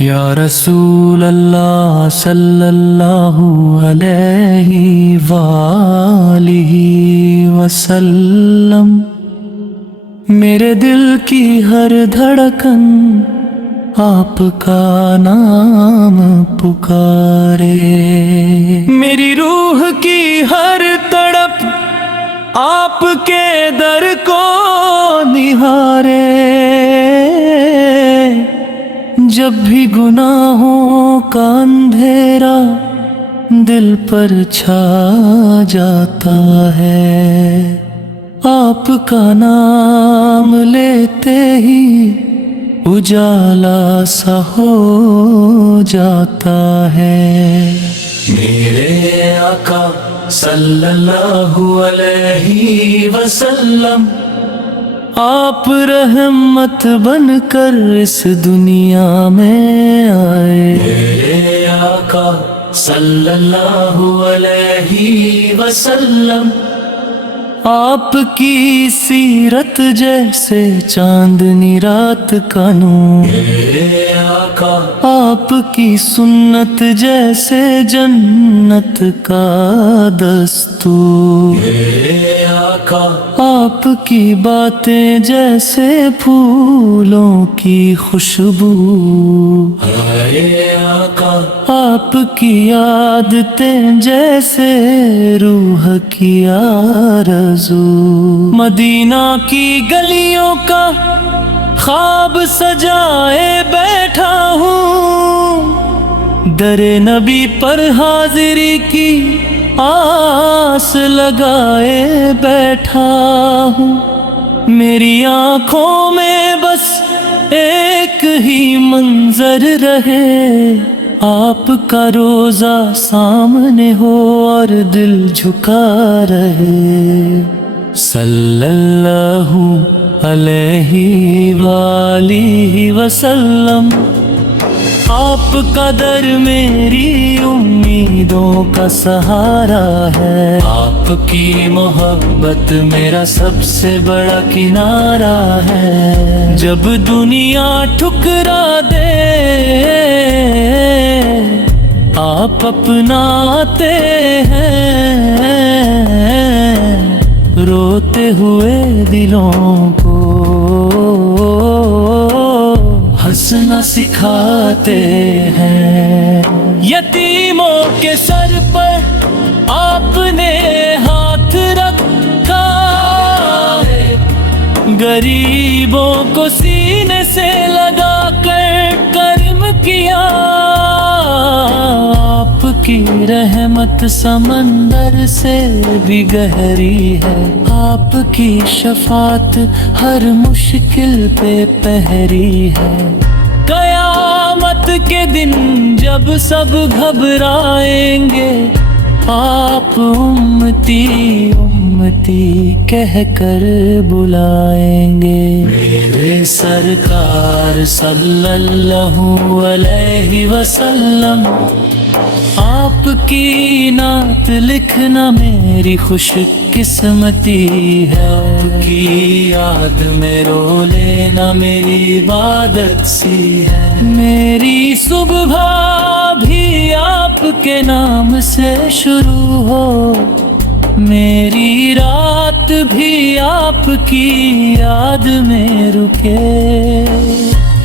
یا رسول اللہ صلی اللہ علیہ وآلہ وسلم، میرے دل کی ہر دھڑکن آپ کا نام پکارے، میری روح کی ہر تڑپ آپ کے در کو نہارے، جب بھی گناہوں کا اندھیرا دل پر چھا جاتا ہے، آپ کا نام لیتے ہی اجالا سا ہو جاتا ہے۔ میرے آقا صلی اللہ علیہ وسلم، آپ رحمت بن کر اس دنیا میں آئے، میرے آقا صلی اللہ علیہ وسلم، آپ کی سیرت جیسے چاندنی رات کا نور، میرے آقا آپ کی سنت جیسے جنت کا دستور، میرے آقا آپ کی باتیں جیسے پھولوں کی خوشبو، میرے آقا آپ کی عادتیں جیسے روح کی آرزو، مدینہ کی گلیوں کا خواب سجائے بیٹھا ہوں، در نبی پر حاضری کی آس لگائے بیٹھا ہوں، میری آنکھوں میں بس ایک ہی منظر رہے، آپ کا روضہ سامنے ہو اور دل جھکا رہے، صلی اللہ علیہ وآلہ وسلم، آپ کا در میری امیدوں کا سہارا ہے، آپ کی محبت میرا سب سے بڑا کنارہ ہے، جب دنیا ٹھکرا دے آپ اپناتے ہیں، روتے ہوئے دلوں کو ہنسنا سکھاتے ہیں، یتیموں کے سر پر آپ نے ہاتھ رکھا، غریبوں کو سینے سے لگا کر کرم کیا، آپ کی رحمت سمندر سے بھی گہری ہے، آپ کی شفاعت ہر مشکل پہ پہری ہے، قیامت کے دن جب سب گھبرائیں گے آپ امتی امتی کہہ کر بلائیں گے، میرے سرکار صلی اللہ علیہ وسلم، آپ کی نعت لکھنا میری خوش قسمتی ہے، آپ کی یاد میں رو لینا میری عبادت سی ہے، میری صبح بھی آپ کے نام سے شروع ہو، میری رات بھی آپ کی یاد میں رکے،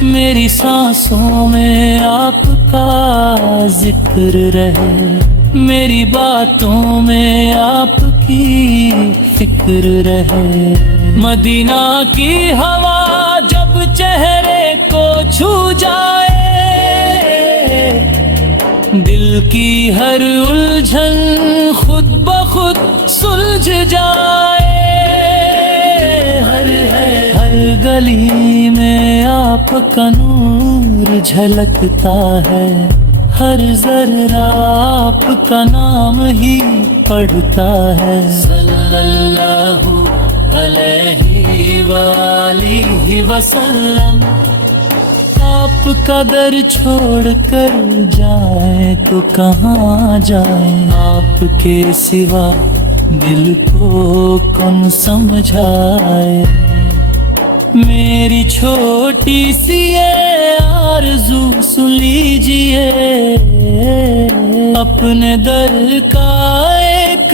میری سانسوں میں آپ کا ذکر رہے، میری باتوں میں آپ کی فکر رہے، مدینہ کی ہوا جب چہرے کو چھو جائے، دل کی ہر الجھن خود بخود سلجھ جائے، ہر گلی میں آپ کا نور جھلکتا ہے، ہر ذرہ آپ کا نام ہی پڑھتا ہے، صلی اللہ علیہ وآلہ وسلم، آپ کا در چھوڑ کر جائیں تو کہاں جائیں، آپ کے سوا دل کو کون سمجھائے، میری چھوٹی سی یہ آرزو سن لیجئے، اپنے در کا ایک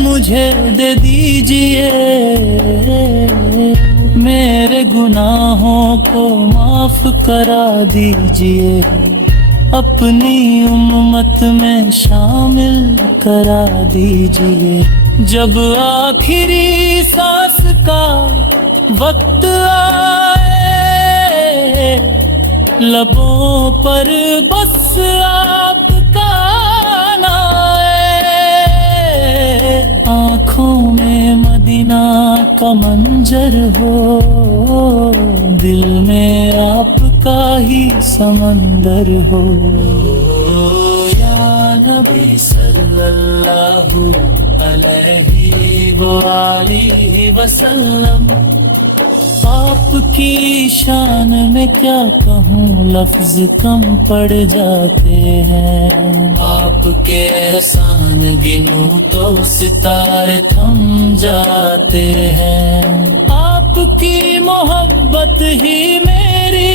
مجھے دے دیجئے، میرے گناہوں کو معاف کرا دیجئے، اپنی امت میں شامل کرا دیجئے۔ جب آخری سانس کا وقت آئے، لبوں پر بس آپ کا نام آئے، آنکھوں میں مدینہ کا منظر ہو، دل میں آپ کا ہی سمندر ہو۔ یا نبی صلی اللہ علیہ وآلہ وسلم، آپ کی شان میں کیا کہوں، لفظ کم پڑ جاتے ہیں، آپ کے احسان گنوں تو ستارے تھم جاتے ہیں، آپ کی محبت ہی میری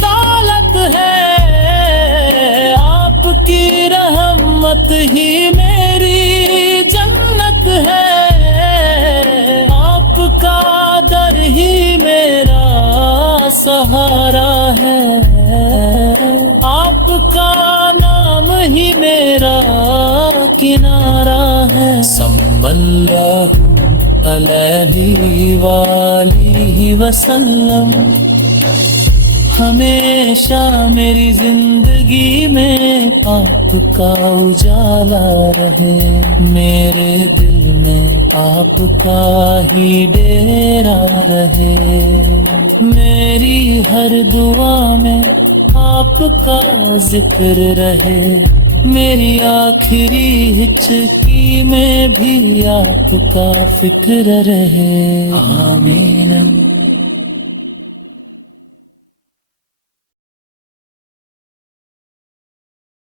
دولت ہے، آپ کی رحمت ہی میری جنت ہے، آپ کا در ہی میرا سہارا ہے، آپ کا نام ہی میرا کنارہ ہے۔ صلی اللہ علیہ وآلہ وسلم، ہمیشہ میری زندگی میں آپ کا اجالا رہے، میرے دل میں آپ کا ہی ڈیرا رہے، میری ہر دعا میں آپ کا ذکر رہے، میری آخری ہچکی میں بھی آپ کا فکر رہے، آمین۔